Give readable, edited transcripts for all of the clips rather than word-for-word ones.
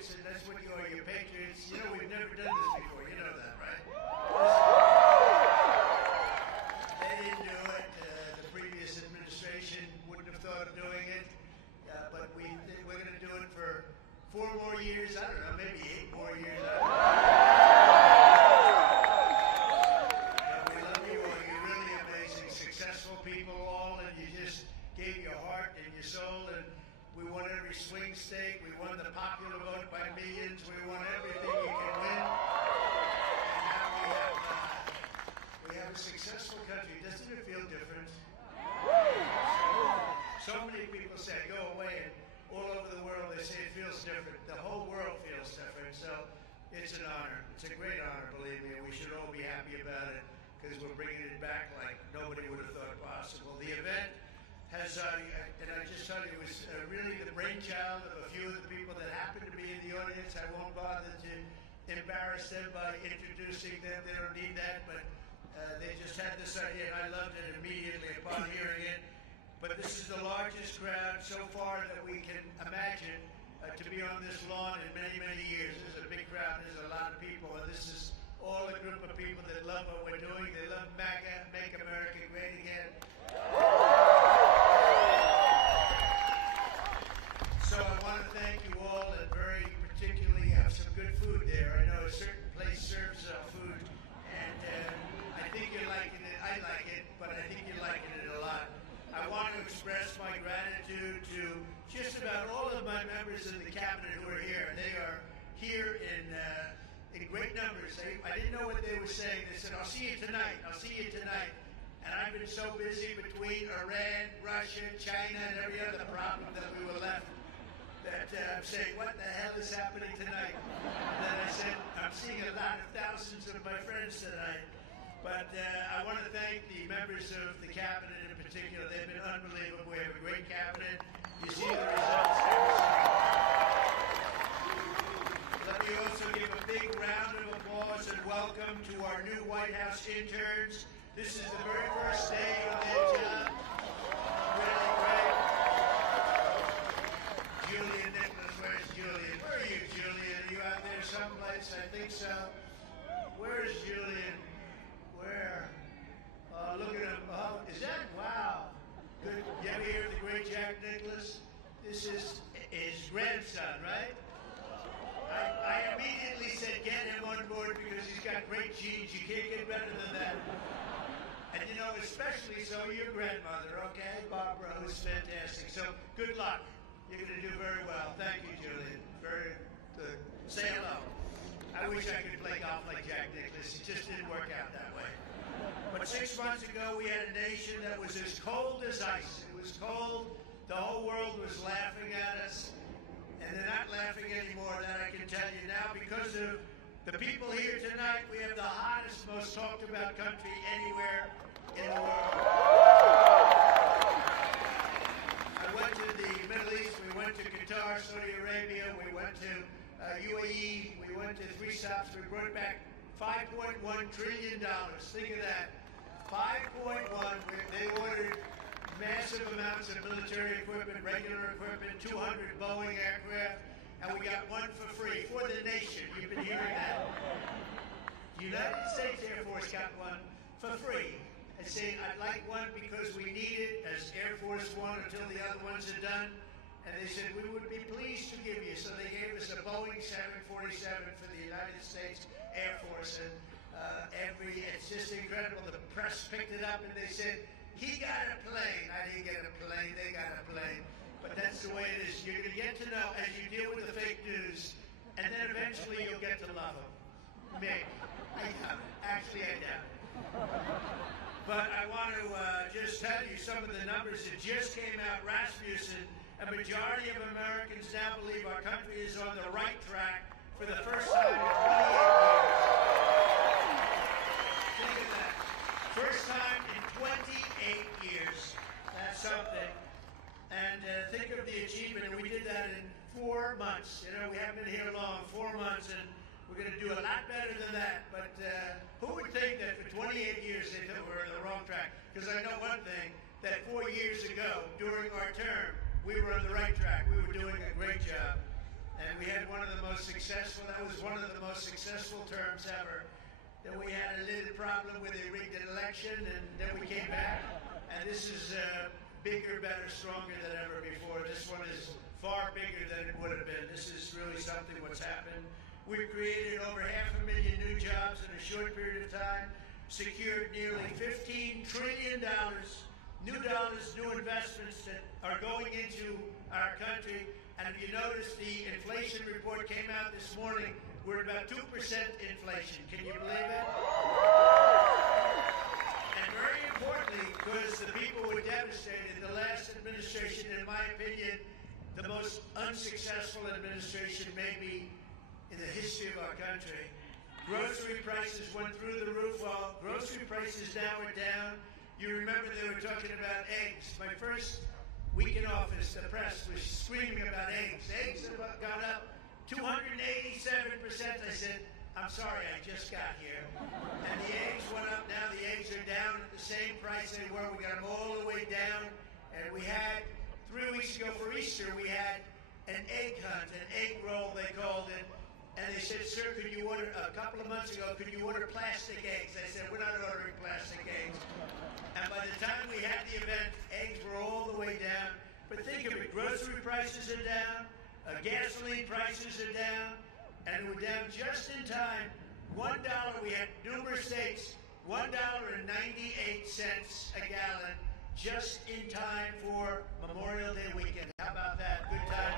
Patriots, and that's what you are. You're Patriots. You know, we've never done this before. You know that, right? They didn't do it. The previous administration wouldn't have thought of doing it. But we're going to do it for 4 more years. I don't know, maybe 8 more years. I don't know. But we love you all. You're really amazing, successful people all, and you just gave your heart and your soul, and we won every swing state. We won the popular vote by millions. We won everything you can win. And now we have a successful country. Doesn't it feel different? So many people say, go away, and all over the world they say it feels different. The whole world feels different. So it's an honor. It's a great honor, believe me, and we should all be happy about it because we're bringing it back like nobody would have thought possible. The event has, and I just tell you, it was really the brainchild of a few of the people that happen to be in the audience. I won't bother to embarrass them by introducing them. They don't need that, but they just had this idea, and I loved it immediately upon hearing it. But this is the largest crowd so far that we can imagine to be on this lawn in many, many years. There's a big crowd. There's a lot of people, and this is all a group of people that love what we're doing. They love MAGA, Make America Great Again. So I want to thank you all, and very particularly have some good food there. I know a certain place serves food, and I think you're liking it. I like it, but I think you're liking it a lot. I want to express my gratitude to just about all of my members of the cabinet who are here. They are here in great numbers. I didn't know what they were saying. They said, I'll see you tonight. I'll see you tonight. And I've been so busy between Iran, Russia, China, and every other problem that we were left that I'm saying, what the hell is happening tonight? And then I said, I'm seeing a lot of thousands of my friends tonight. But I want to thank the members of the cabinet in particular. They've been unbelievable. We have a great cabinet. You see the results. Let me also give a big round of applause and welcome to our new White House interns. This is the very first day of their job. Really great. Julian Nicholas, where's Julian? Where are you, Julian? Are you out there someplace? I think so. Where's Julian? Where? Look at him. Oh, is that? Wow. Good. You ever hear of the great Jack Nicklaus? This is his grandson, right? I immediately said, get him on board because he's got great genes. You can't get better than that. And you know, especially so your grandmother, okay? Barbara, who's fantastic. So good luck. You're going to do very well. Thank you, Julian. Very good. Say hello. I wish I could play golf like Jack Nicklaus. It just didn't work out that way. But 6 months ago, we had a nation that was as cold as ice. It was cold. The whole world was laughing at us. And they're not laughing anymore, that I can tell you now, because of the people here tonight. We have the hottest, most talked about country anywhere in the world. I went to the Middle East. We went to Qatar, Saudi Arabia. We went to UAE. We went to 3 stops. We brought back $5.1 trillion. Think of that. 5.1. They ordered massive amounts of military equipment, regular equipment, 200 Boeing aircraft, and we got one for free for the nation. You've been hearing that. United States Air Force got one for free. I say I'd like one because we need it as Air Force One until the other ones are done. And they said we would be pleased to give you. So they gave us a Boeing 747 for the United States Air Force, and it's just incredible. The press picked it up and they said, he got a plane. I didn't get a plane. They got a plane. But that's the way it is. You're going to get to know as you deal with the fake news, and then eventually you'll get to love them. Maybe. I doubt it. Actually, I doubt it. But I want to just tell you some of the numbers that just came out. Rasmussen, a majority of Americans now believe our country is on the right track for the first time in 28 years. Think of that. First time in 28 years. That's something. And think of the achievement. And we did that in 4 months. You know, we haven't been here long, 4 months, and we're going to do a lot better than that. But who would think that for 28 years they thought we were on the wrong track? Because I know one thing, that 4 years ago, during our term, we were on the right track. We were doing a great job. and we had one of the most successful, that was one of the most successful terms ever. Then we had a little problem with a rigged election, and then we came back, and this is bigger, better, stronger than ever before. This one is far bigger than it would have been. This is really something what's happened. We've created over 500,000 new jobs in a short period of time, secured nearly $15 trillion, new investments that are going into our country. And if you notice, the inflation report came out this morning. We're at about 2% inflation. Can you believe it? And very importantly, because the people were devastated, the last administration, in my opinion, the most unsuccessful administration maybe in the history of our country. Grocery prices went through the roof. Well, grocery prices now are down. You remember they were talking about eggs. My first week in office, the press was screaming about eggs. Eggs have gone up 287%. I said, I'm sorry, I just got here. And the eggs went up. Now the eggs are down at the same price they were. We got them all the way down. And we had, 3 weeks ago for Easter, we had an egg hunt, an egg roll they called it. And they said, sir, could you order, a couple of months ago, could you order plastic eggs? I said, we're not ordering plastic eggs. And by the time we had the event, eggs were all the way down. But think of it, grocery prices are down, gasoline prices are down, and we're down just in time. $1, we had numerous states, $1.98 a gallon, just in time for Memorial Day weekend. How about that? Good time.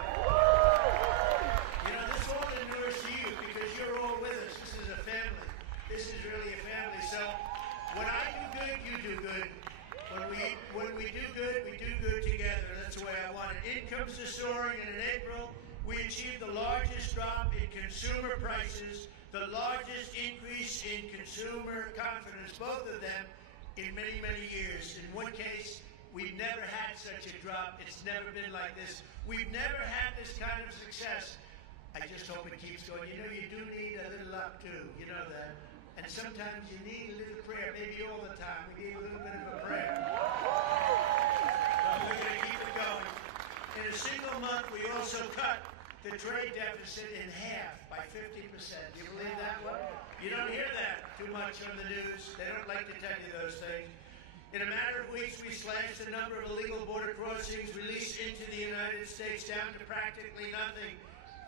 You know, this all endures to you because you're all with us. This is a family. This is really a family. So when I do good, you do good. When we do good together. That's the way I want it. Incomes are soaring, and in April, we achieved the largest drop in consumer prices, the largest increase in consumer confidence, both of them, in many, many years. In one case, we've never had such a drop. It's never been like this. We've never had this kind of success. I just hope it keeps going. You know, you do need a little luck, too. You know that. And sometimes you need a little prayer. Maybe all the time. We need a little bit of a prayer. But we're going to keep it going. In a single month, we also cut the trade deficit in half by 50%. Do you believe that one? You don't hear that too much on the news. They don't like to tell you those things. In a matter of weeks, we slashed the number of illegal border crossings released into the United States down to practically nothing.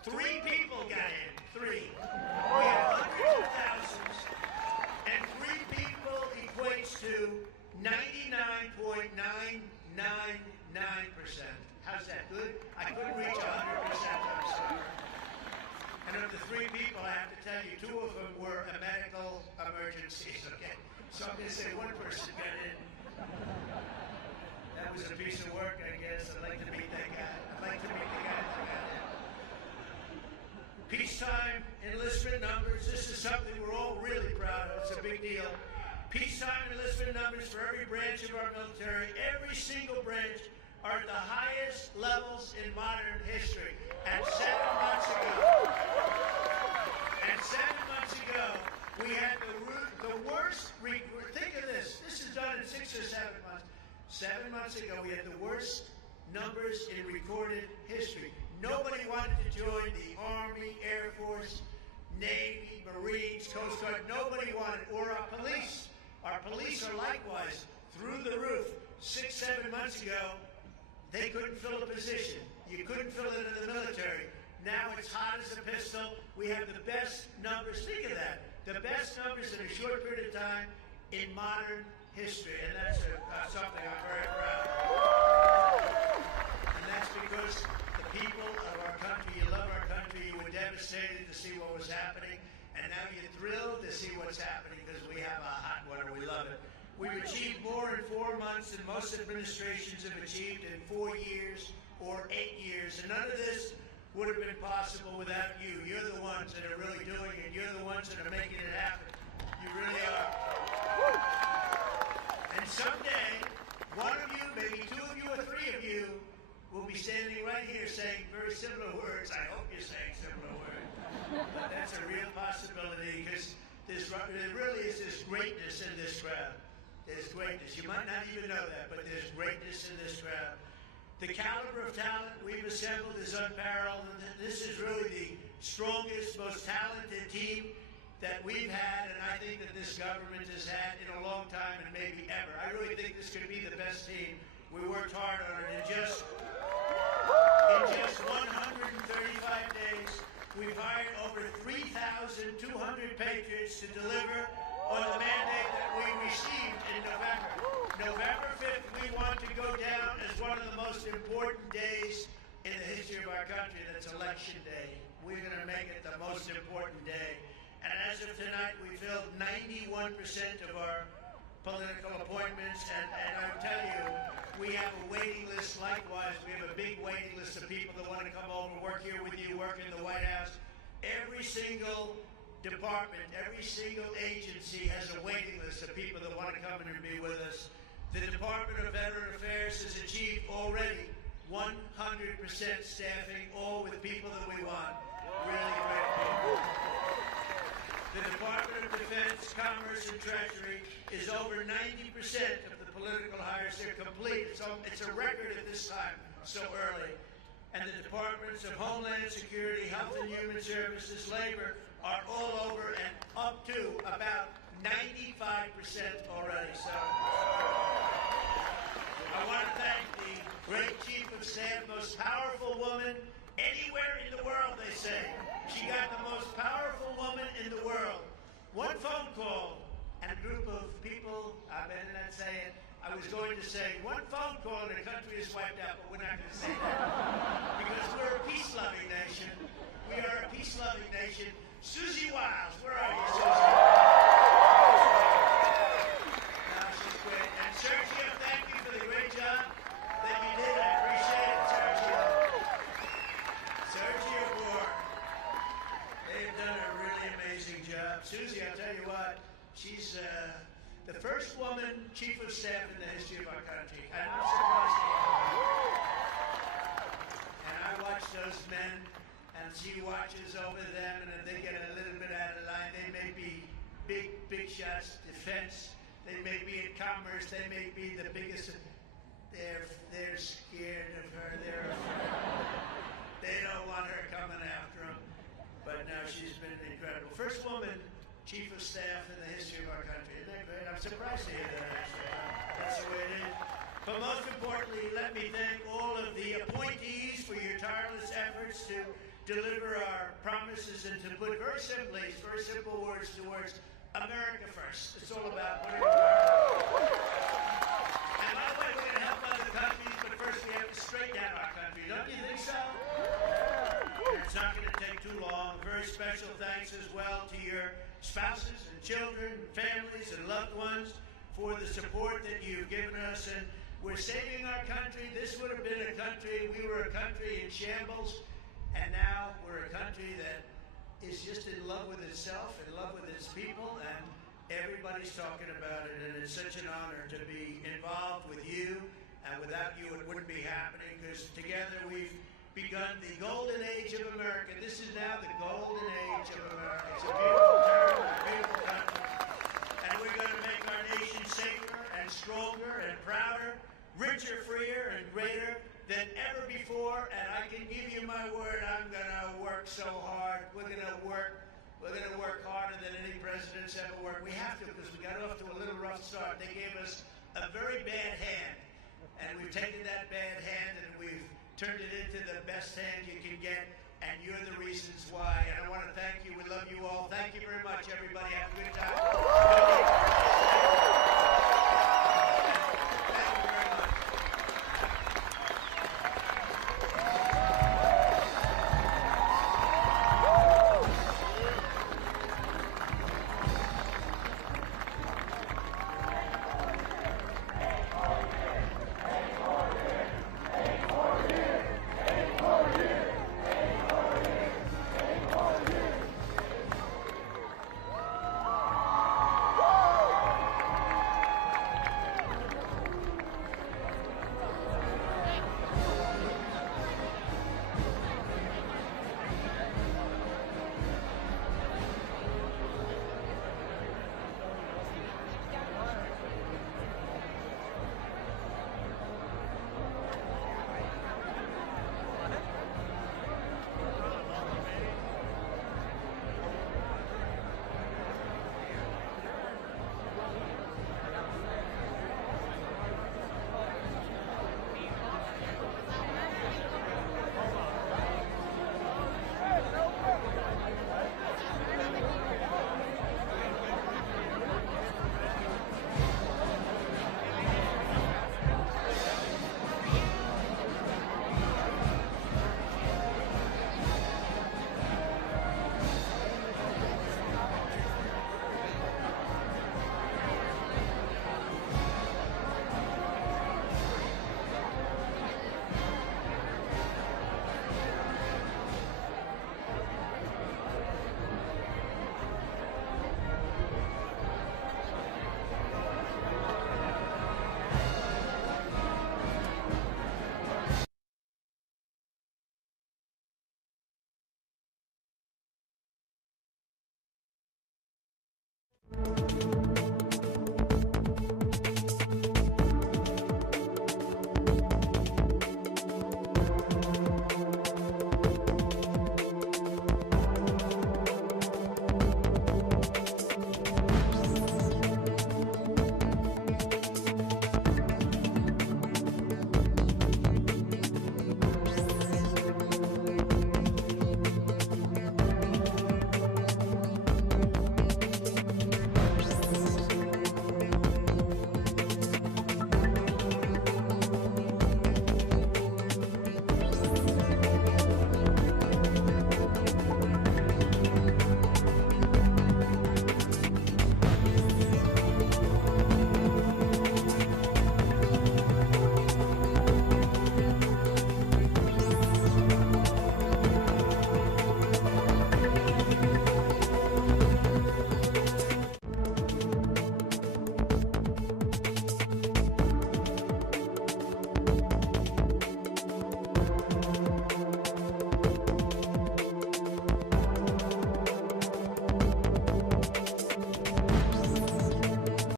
3 people got in. 3. We have hundreds of thousands, and 3 people equates to 99.999%. How's that, good? I couldn't reach 100%, I'm sorry. And of the 3 people, I have to tell you, 2 of them were medical emergencies, okay? So I'm going to say 1 person got in. That was a piece of work, I guess. I'd like to meet that guy. I'd like to meet the guy that got in. Peacetime enlistment numbers. This is something we're all really proud of. It's a big deal. Peacetime enlistment numbers for every branch of our military, every single branch, are at the highest levels in modern history. And 7 months ago, we had the worst, think of this, this is done in 6 or 7 months. 7 months ago, we had the worst numbers in recorded history. Nobody wanted to join the Army, Air Force, Navy, Marines, Coast Guard. Nobody wanted, or our police. Our police are likewise through the roof. 6, 7 months ago, they couldn't fill a position. You couldn't fill it in the military. Now it's hot as a pistol. We have the best numbers. Think of that. The best numbers in a short period of time in modern history. And that's something I'm very proud of. And that's because the people of our country, you love our country, you were devastated to see what was happening. And now you're thrilled to see what's happening because we have a hot one and we love it. We've achieved more in 4 months than most administrations have achieved in 4 years or 8 years. And none of this would have been possible without you. You're the ones that are really doing it. You're the ones that are making it happen. You really are. And someday, one of you, maybe 2 of you or 3 of you, will be standing right here saying very similar words. I hope you're saying similar words. But that's a real possibility because there really is this greatness in this crowd. There's greatness. You might not even know that, but there's greatness in this crowd. The caliber of talent we've assembled is unparalleled. This is really the strongest, most talented team that we've had, and I think that this government has had in a long time and maybe ever. I really think this could be the best team. We worked hard on it. In just 135 days, we've hired over 3,200 patriots to deliver on the mandate that we received in November. November 5th, we want to go down as one of the most important days in the history of our country. That's Election Day. We're going to make it the most important day. And as of tonight, we filled 91% of our political appointments. And I tell you, we have a waiting list likewise. We have a big waiting list of people that want to come over, work here with you, work in the White House. Every single department, every single agency has a waiting list of people that want to come in and be with us. The Department of Veteran Affairs has achieved already 100% staffing, all with people that we want. Really great people. The Department of Defense, Commerce, and Treasury is over 90% of the political hires. They're complete. It's a record at this time, so early. And the Departments of Homeland Security, Health and Human Services, Labor are all over and up to about 95% already. So I want to thank the great Chief of Staff, most powerful woman anywhere in the world, they say. She got the most powerful woman in the world. One phone call and a group of people, I better not say it, I was going to say one phone call and the country is wiped out, but we're not going to say that. Because we're a peace-loving nation. We are a peace-loving nation. Susie Wiles, where are you, Susie? No, she's great. And Sergio, thank you for the great job that you did. I appreciate it, Sergio. Sergio Moore. They've done a really amazing job. Susie, I'll tell you what, she's the first woman chief of staff in the history of our country. And I'm surprised to and I watch those men, and she watches over them, and if they get a little bit out of line, they may be big shots, defense, they may be in commerce, they may be the biggest. They're scared of her. They don't want her coming after them. But now she's been incredible. First woman chief of staff in the history of our country. Isn't that great? I'm surprised to hear that, actually. That's the way it is. But most importantly, let me thank all of the appointees for your tireless efforts to deliver our promises and to put very simple words towards America first. It's all about putting America. And by the way, we're going to help other countries, but first we have to straighten out our country. Don't you think so? It's not going to take too long. Very special thanks as well to your spouses and children, families and loved ones for the support that you've given us. And we're saving our country. This would have been a country, we were a country in shambles, and now we're a country that is just in love with itself, in love with its people, and everybody's talking about it. And it's such an honor to be involved with you, and without you it wouldn't be happening, because together we've begun the golden age of America. This is now the golden age of America. It's a beautiful term, a beautiful country. And we're going to make our nation safer and stronger and prouder, richer, freer, and greater than ever before. And I can give you my word, I'm going to work so hard. We're going to work harder than any president's ever worked. We have to, because we got off to a little rough start. They gave us a very bad hand. And we've taken that bad hand and we've turned it into the best hand you can get, and you're the reasons why. And I want to thank you. We love you all. Thank you very much, everybody. Have a good time.